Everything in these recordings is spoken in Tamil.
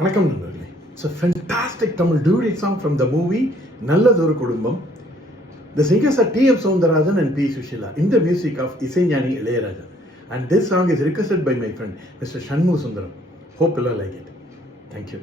வணக்கம் நண்பர்களே. It's a fantastic Tamil duet song from the movie நல்லதொரு குடும்பம். The singers are T.M. Soundarajan and P. Sushila in the music of Isaignani Ilayaraja. And this song is requested by my friend Mr. Shanmu Sundaram. Hope you all like it. Thank you.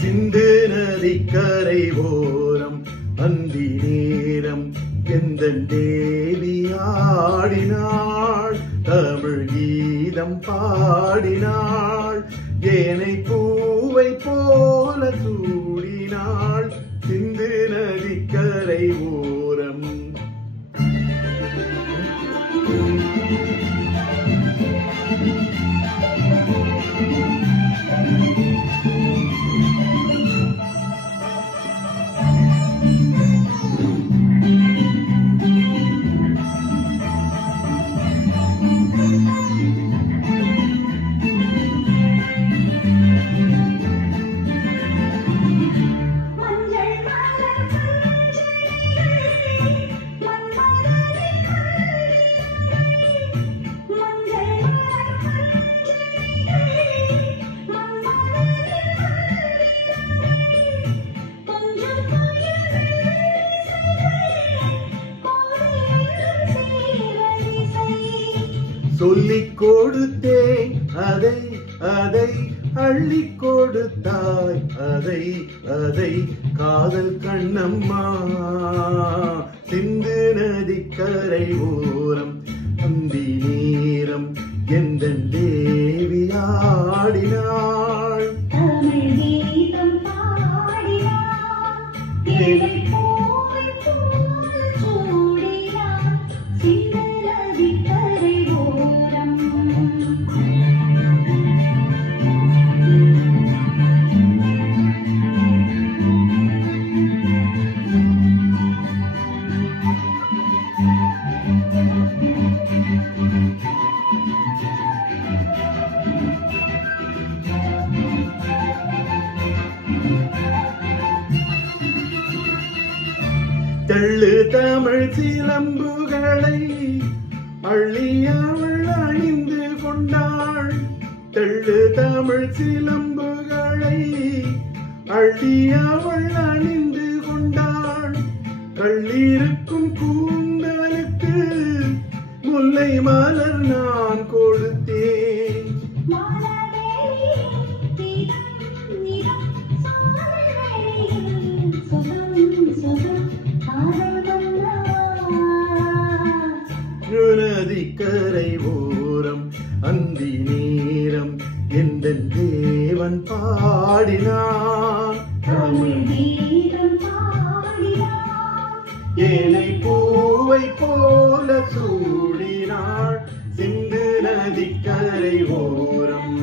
சிந்து நதிக்கரை ஓரம் அந்தி நேரம் எந்தன் தேவி ஆடினாள், தமிழ் கீதம் பாடினாள், ஏனை பூவை போல சூடினாள். சிந்து நதிக்கரை ஓரம் சொல்லிக் கொடுத்தேன் அதை அதை அள்ளி கொடுத்தாய், அதை அதை காதல் கண்ணம்மா. சிந்து நதிக்கரை ஓரம் அந்தி நேரம் எந்தன் தேவி ஆடினாள், தமிழ் கீதம் பாடினாள், ஏழை பூவை போல சூடினாள். சிந்து நதிக்கரை ஓரம் தெள்ளு தமிழ் சிலம்புகளை அள்ளி அவள் அணிந்து கொண்டாள், தெள்ளு தமிழ் சிலம்புகளை அள்ளி அவள் அணிந்து கொண்டாள். கள்ளிருக்கும் கூந்தலுக்கு முல்லை மலர் நான் கொடுத்தேன், நதிக்கரை ஓரம் அந்தி நேரம் எந்தன் தேவன் பாடினான், தமிழ் கீதம் பாடினாள், ஏனை பூவை போல சூடினாள். சிந்து நதிக்கரை ஓரம்